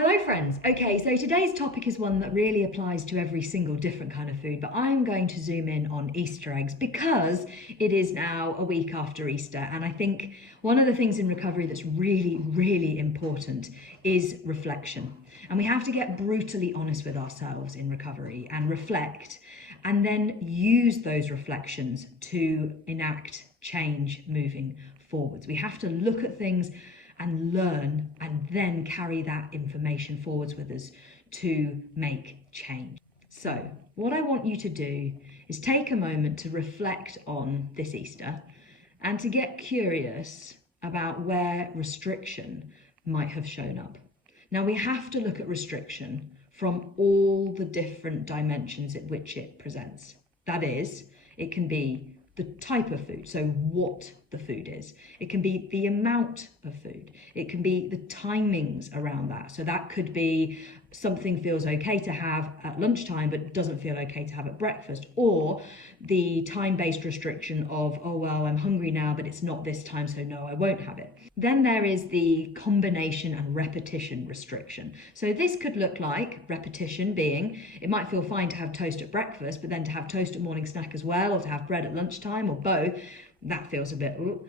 Hello friends. Okay, so today's topic is one that really applies to every single different kind of food, but I'm going to zoom in on Easter eggs because it is now a week after Easter, and I think one of the things in recovery that's really important is reflection. And we have to get brutally honest with ourselves in recovery and reflect, and then use those reflections to enact change moving forwards. We have to look at things and learn and then carry that information forwards with us to make change. So what I want you to do is take a moment to reflect on this Easter and to get curious about where restriction might have shown up. Now we have to look at restriction from all the different dimensions at which it presents. That is, it can be the type of food, so what the food is. It can be the amount of food. It can be the timings around that. So that could be something feels okay to have at lunchtime but doesn't feel okay to have at breakfast, or the time-based restriction of, oh well, I'm hungry now but it's not this time, so no, I won't have it. Then there is the combination and repetition restriction. So this could look like repetition being, it might feel fine to have toast at breakfast, but then to have toast at morning snack as well, or to have bread at lunchtime, or both, that feels a bit ooh.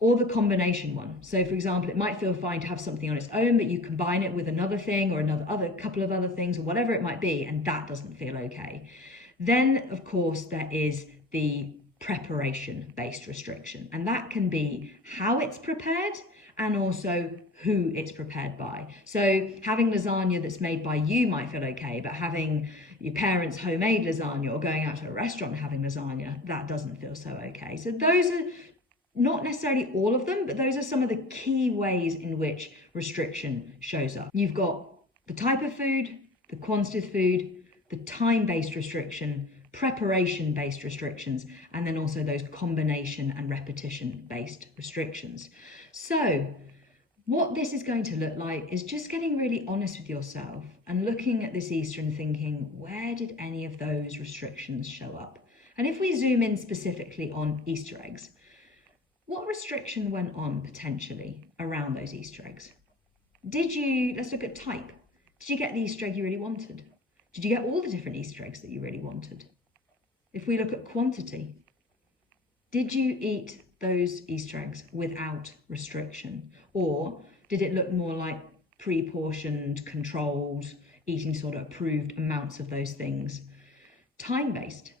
Or the combination one. So for example, it might feel fine to have something on its own, but you combine it with another thing or another couple of other things or whatever it might be, and that doesn't feel okay. Then, of course, there is the preparation-based restriction, and that can be how it's prepared and also who it's prepared by. So having lasagna that's made by you might feel okay, but having your parents' homemade lasagna or going out to a restaurant and having lasagna, that doesn't feel so okay. So those are not necessarily all of them, but those are some of the key ways in which restriction shows up. You've got the type of food, the quantity of food, the time-based restriction, preparation-based restrictions, and then also those combination and repetition-based restrictions. So what this is going to look like is just getting really honest with yourself and looking at this Easter and thinking, where did any of those restrictions show up? And if we zoom in specifically on Easter eggs, what restriction went on potentially around those Easter eggs? Let's look at type. Did you get the Easter egg you really wanted? Did you get all the different Easter eggs that you really wanted? If we look at quantity, did you eat those Easter eggs without restriction? Or did it look more like pre-portioned, controlled, eating sort of approved amounts of those things? Time-based.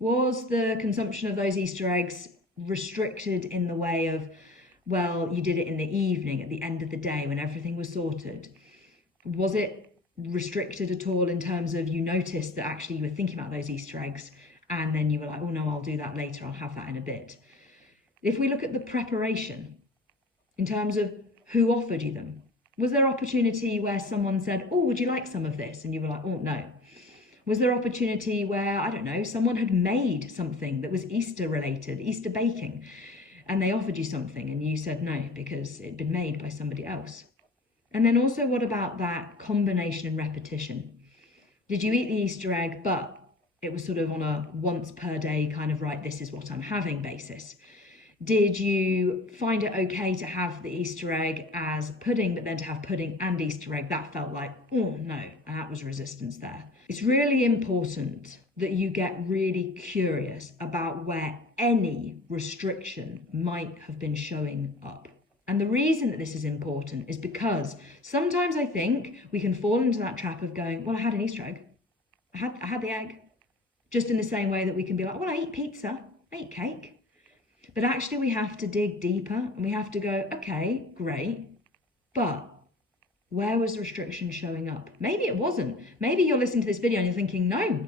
Was the consumption of those Easter eggs restricted in the way of, well, you did it in the evening at the end of the day when everything was sorted? Was it restricted at all in terms of you noticed that actually you were thinking about those Easter eggs and then you were like, oh no, I'll do that later, I'll have that in a bit? If we look at the preparation in terms of who offered you them, was there opportunity where someone said, oh, would you like some of this? And you were like, oh no. Was there opportunity where, I don't know, someone had made something that was Easter related, Easter baking, and they offered you something and you said no because it'd been made by somebody else? And then also, what about that combination and repetition? Did you eat the Easter egg, but it was sort of on a once per day kind of, right, this is what I'm having basis? Did you find it okay to have the Easter egg as pudding, but then to have pudding and Easter egg, that felt like, oh no, and that was resistance there. It's really important that you get really curious about where any restriction might have been showing up. And the reason that this is important is because sometimes I think we can fall into that trap of going, well, I had an Easter egg. I had the egg. Just in the same way that we can be like, well, I eat pizza, I eat cake. But actually we have to dig deeper and we have to go, okay, great, but where was the restriction showing up? Maybe it wasn't. Maybe you're listening to this video and you're thinking, no,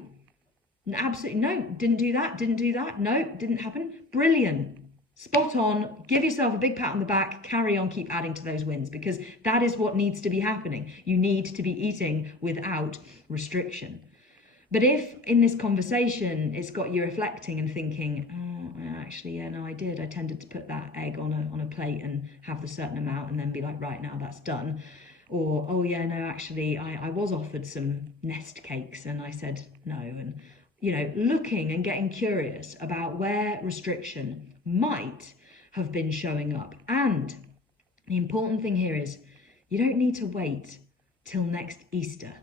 absolutely no, didn't do that, no, didn't happen. Brilliant. Spot on, give yourself a big pat on the back, carry on, keep adding to those wins, because that is what needs to be happening. You need to be eating without restriction. But if in this conversation it's got you reflecting and thinking, oh, actually, yeah, no, I did. I tended to put that egg on a plate and have the certain amount and then be like, right, now that's done. Or, oh yeah, no, actually, I was offered some nest cakes and I said no. And, you know, looking and getting curious about where restriction might have been showing up. And the important thing here is you don't need to wait till next Easter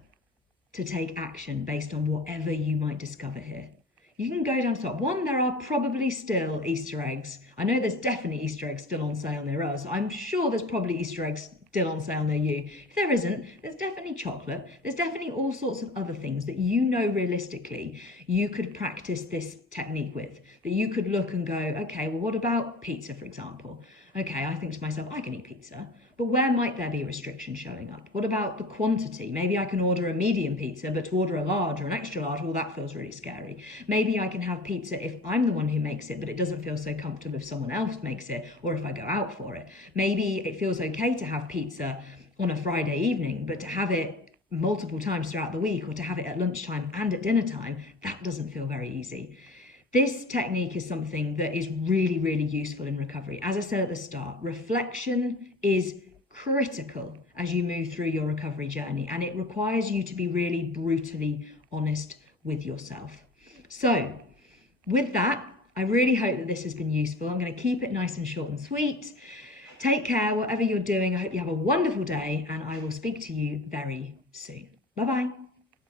to take action based on whatever you might discover here. You can go down to the top. One, there are probably still Easter eggs. I know there's definitely Easter eggs still on sale near us. I'm sure there's probably Easter eggs still on sale near you. If there isn't, there's definitely chocolate. There's definitely all sorts of other things that you know realistically you could practice this technique with. That you could look and go, okay, well, what about pizza, for example? Okay, I think to myself, I can eat pizza, but where might there be restrictions showing up? What about the quantity? Maybe I can order a medium pizza, but to order a large or an extra large, well, that feels really scary. Maybe I can have pizza if I'm the one who makes it, but it doesn't feel so comfortable if someone else makes it, or if I go out for it. Maybe it feels okay to have pizza on a Friday evening, but to have it multiple times throughout the week, or to have it at lunchtime and at dinner time, that doesn't feel very easy. This technique is something that is really, really useful in recovery. As I said at the start, reflection is critical as you move through your recovery journey, and it requires you to be really brutally honest with yourself. So, with that, I really hope that this has been useful. I'm going to keep it nice and short and sweet. Take care, whatever you're doing. I hope you have a wonderful day, and I will speak to you very soon. Bye-bye.